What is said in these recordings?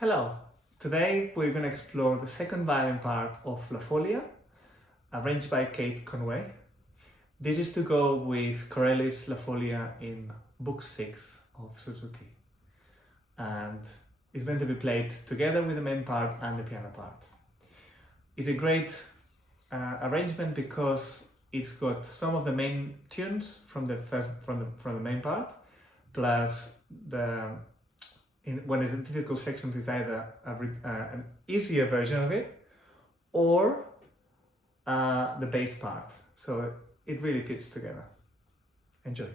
Hello! Today we're going to explore the second violin part of La Folia, arranged by Conway. This is to go with Corelli's La Folia in Book 6 of Suzuki, and it's meant to be played together with the main part and the piano part. It's a great arrangement because it's got some of the main tunes from the main part, plus when it's in difficult sections, it's either an easier version of it or the bass part. So it really fits together. Enjoy.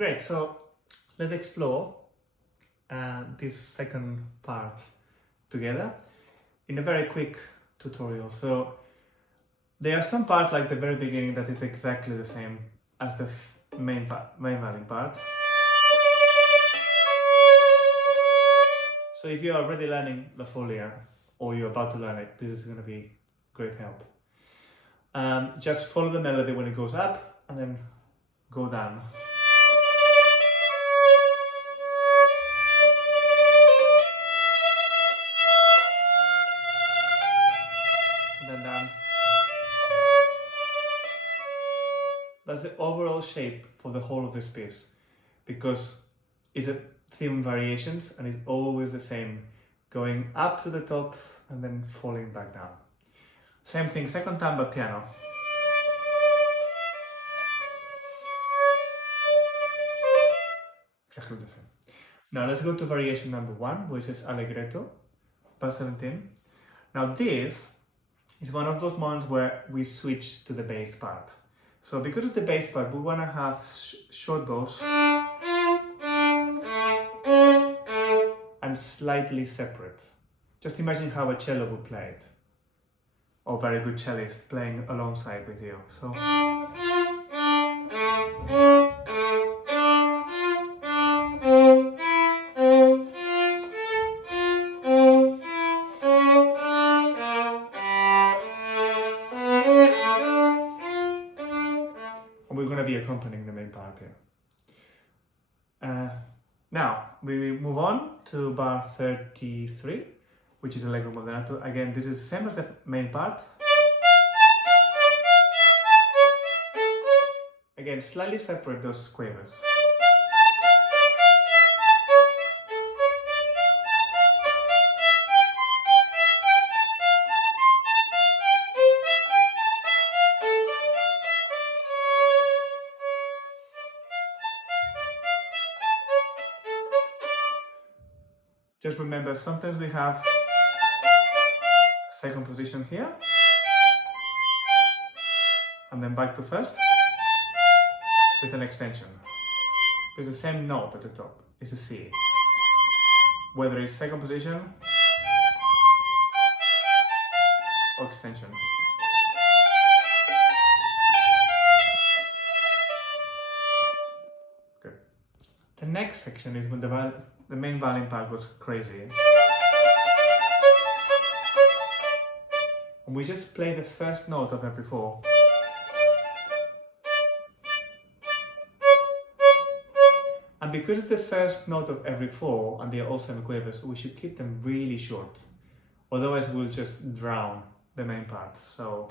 Great, so let's explore this second part together in a very quick tutorial. So there are some parts like the very beginning that is exactly the same as the main violin part. So if you're already learning La Folia or you're about to learn it, this is going to be great help. Just follow the melody when it goes up and then go down. And then down. That's the overall shape for the whole of this piece, because it's a theme variations and it's always the same, going up to the top and then falling back down. Same thing, second time but piano. Exactly the same. Now let's go to variation number 1, which is Allegretto, bar 17. Now this is one of those moments where we switch to the bass part. So because of the bass part, we want to have short bows and slightly separate. Just imagine how a cello would play it, or a very good cellist playing alongside with you. So we're going to be accompanying the main part here. Now we move on to bar 33, which is Allegro moderato. Again, this is the same as the main part. Again, slightly separate those quavers. Just remember, sometimes we have second position here, and then back to first with an extension. It's the same note at the top, it's a C. Whether it's second position or extension. Good. The next section is when the main violin part was crazy. And we just play the first note of every 4. And because it's the first note of every 4 and they are all semiquavers, we should keep them really short. Otherwise we'll just drown the main part. So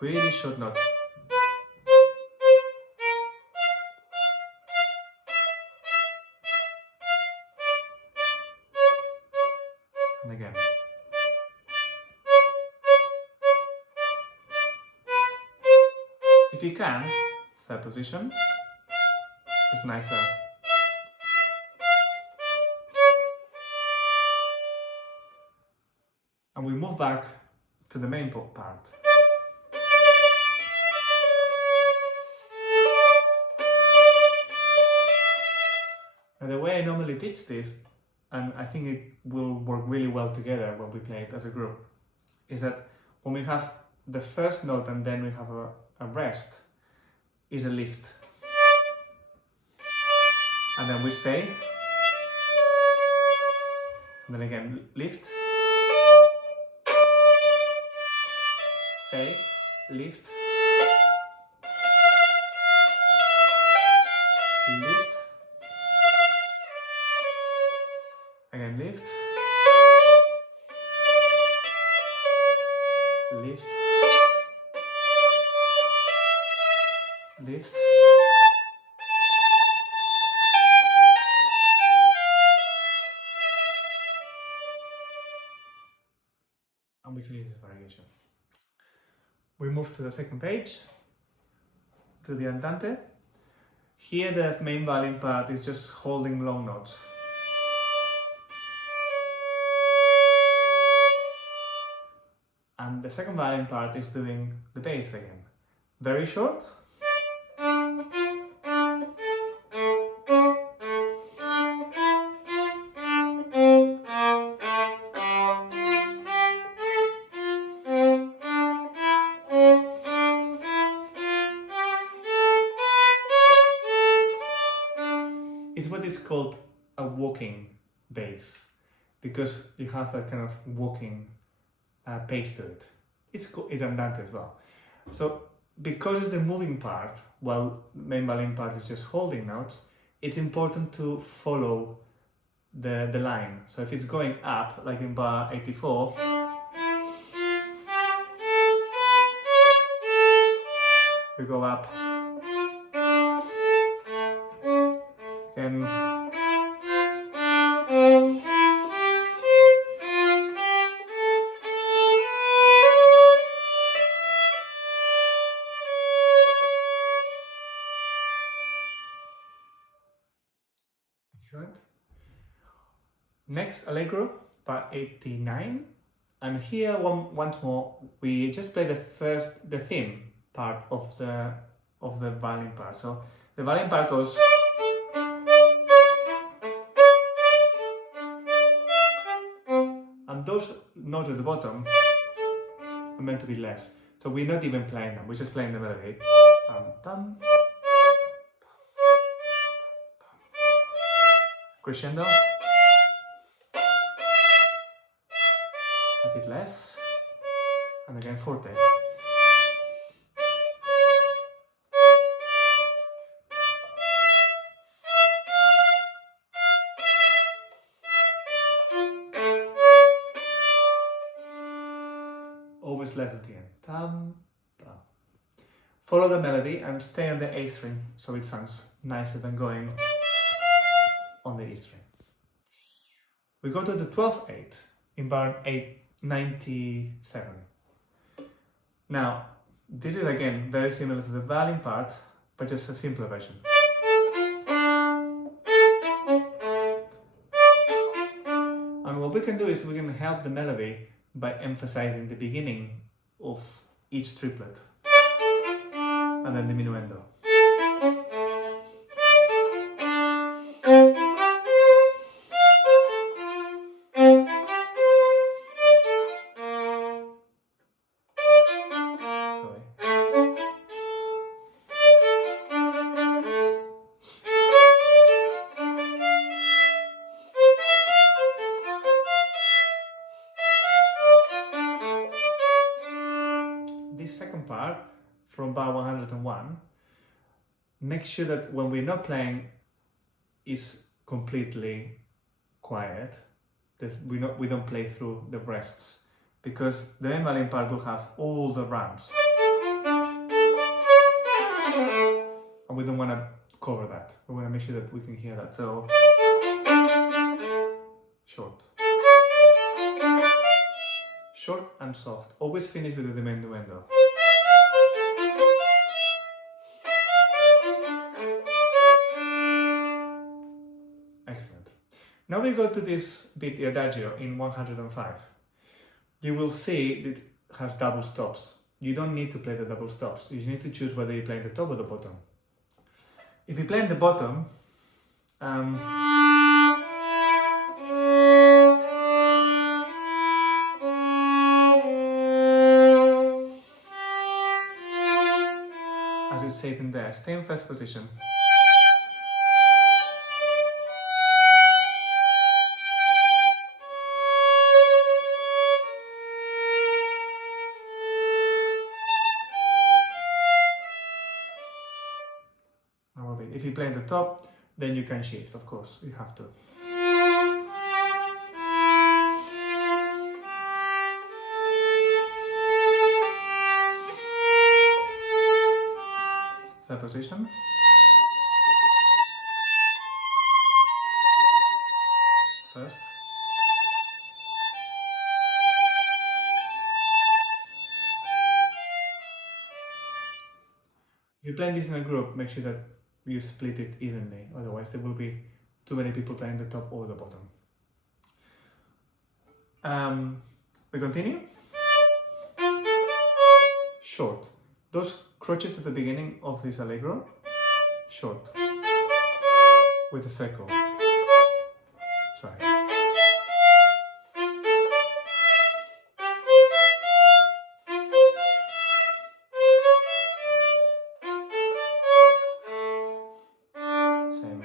really short notes. And again. If you can, third position is nicer. And we move back to the main part. And the way I normally teach this, and I think it will work really well together when we play it as a group, is that when we have the first note and then we have a rest, is a lift. And then we stay. And then again, lift. Stay, lift. Lift. Again, lift. Lift. Lift. And we finish this variation. We move to the second page, to the andante. Here the main violin part is just holding long notes. And the second violin part is doing the bass again. Very short, It's what is called a walking bass, because you have that kind of walking pace to it. It's andante as well. So because it's the moving part, while main violin part is just holding notes, it's important to follow the line. So if it's going up, like in bar 84, we go up, and excellent. Next, Allegro, bar 89, and here once more we just play the theme part of the violin part. So the violin part goes, and those notes at the bottom are meant to be less. So we're not even playing them, we're just playing the melody. Pam, pam, crescendo, a bit less, and again forte. Always less at the end. Tam, tam. Follow the melody and stay on the A string, so it sounds nicer than going on the E string. We go to the 12/8 in bar 897. Now, this is again very similar to the violin part, but just a simpler version. And what we can do is we can help the melody by emphasizing the beginning of each triplet and then the diminuendo. This second part from bar 101, make sure that when we're not playing is completely quiet. We don't play through the rests, because the main violin part will have all the rams, and we don't want to cover that. We want to make sure that we can hear that. So short and soft. Always finish with the diminuendo. Excellent. Now we go to this bit, the adagio, in 105. You will see that it has double stops. You don't need to play the double stops. You need to choose whether you play the top or the bottom. If you play in the bottom, as it says in there, stay in first position. If you play in the top, then you can shift, of course, you have to. Third position. First. If you play this in a group, make sure that you split it evenly, otherwise there will be too many people playing the top or the bottom. We continue. Short. Those crotchets at the beginning of this allegro, short, with a secco. Sorry. Same.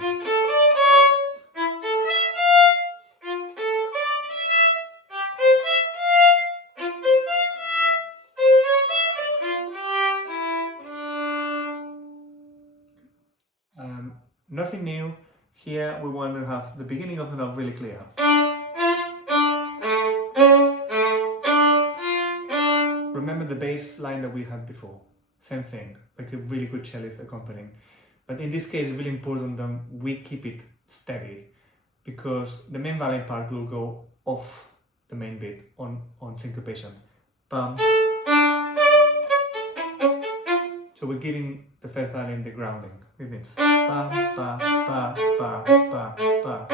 nothing new. Here we want to have the beginning of the note really clear. Remember the bass line that we had before. Same thing, like a really good cellist accompanying. But in this case, it's really important that we keep it steady, because the main violin part will go off the main beat on syncopation. Bam. So we're giving the first violin the grounding. It means ba ba ba ba ba ba ba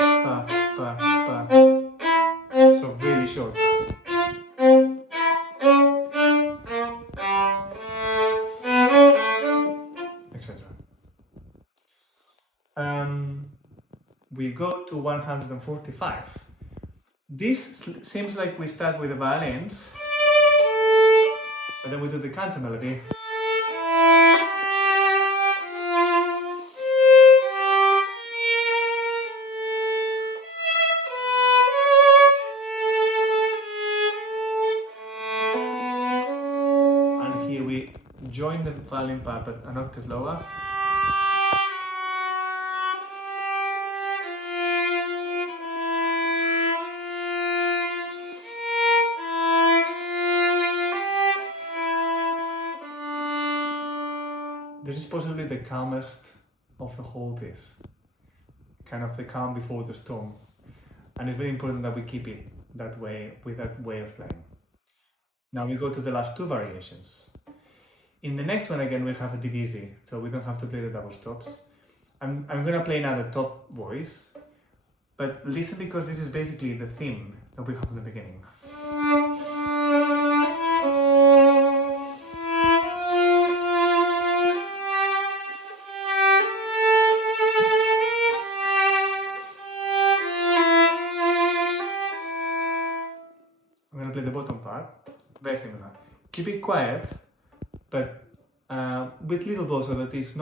ba ba. So really short. Etc. We go to 145. This seems like we start with the violins, but then we do the canto melody. And here we join the violin part but an octave lower. This is possibly the calmest of the whole piece, kind of the calm before the storm, and it's very important that we keep it that way, with that way of playing. Now we go to the last two variations. In the next one again we have a divisi, so we don't have to play the double stops. I'm going to play now the top voice, but listen, because this is basically the theme that we have in the beginning. Play the bottom part, very similar. Keep it quiet, but with little bow, so that it's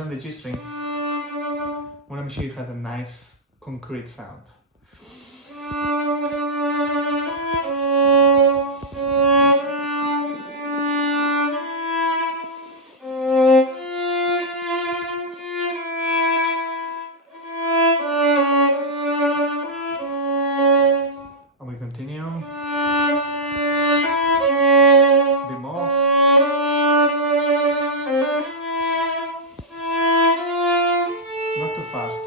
on the G string. I want to make sure it has a nice concrete sound. Continue. A bit more. Not too fast.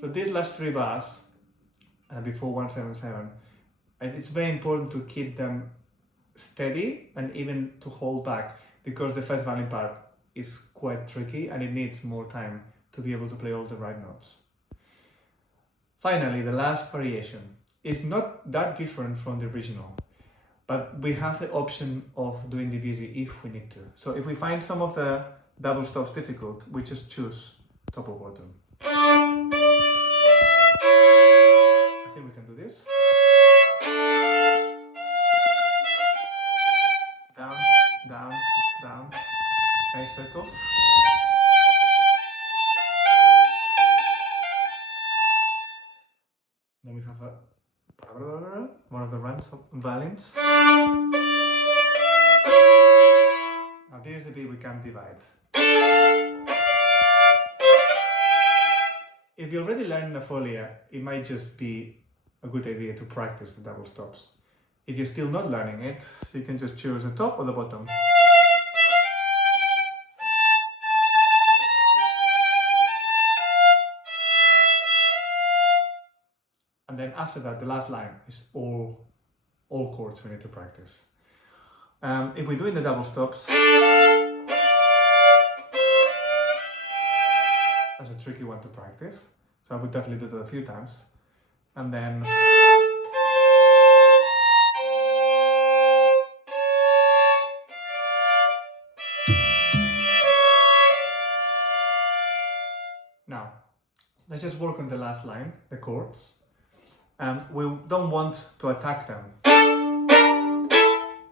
So these last three bars before 177, it's very important to keep them steady and even to hold back, because the first violin part is quite tricky and it needs more time to be able to play all the right notes. Finally, the last variation is not that different from the original, but we have the option of doing divisi if we need to. So if we find some of the double stops difficult, we just choose top or bottom. I think we can do this. Down, down, down. Nice circles. Then we have one of the runs of violins. Now this is the bit we can divide. If you're already learning the Folia, it might just be a good idea to practice the double stops. If you're still not learning it, you can just choose the top or the bottom. And then after that, the last line is all chords we need to practice. If we're doing the double stops, that's a tricky one to practice. So I would definitely do that a few times. And then now, let's just work on the last line, the chords. We don't want to attack them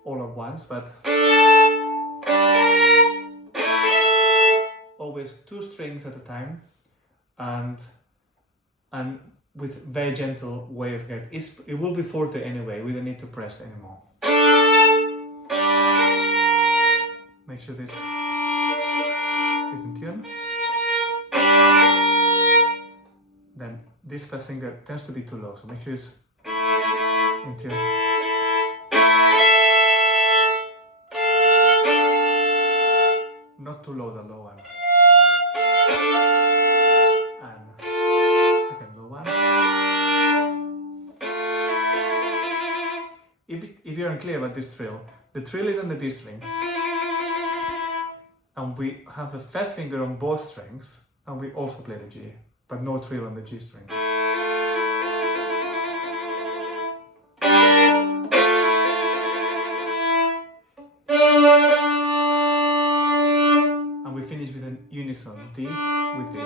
all at once, but always two strings at a time, and with very gentle way of getting. It will be forte anyway. We don't need to press anymore. sure this is in tune. Then this first finger tends to be too low, so make sure it's in tune. Not too low, the low one. And again, low one. If you're unclear about this trill, the trill is on the D string, and we have the first finger on both strings, and we also play the G, but no trill on the G string. And we finish with an unison D with D.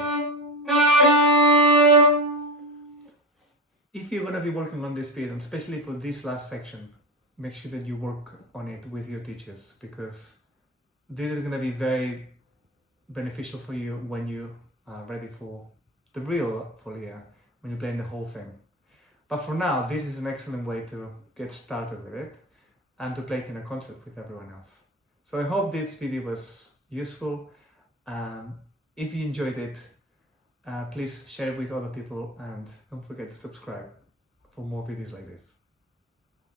If you're going to be working on this piece, and especially for this last section, make sure that you work on it with your teachers, because this is going to be very beneficial for you when you are ready for the real Folia, when you're playing the whole thing. But for now, this is an excellent way to get started with it and to play it in a concert with everyone else. So I hope this video was useful. If you enjoyed it, please share it with other people, and don't forget to subscribe for more videos like this.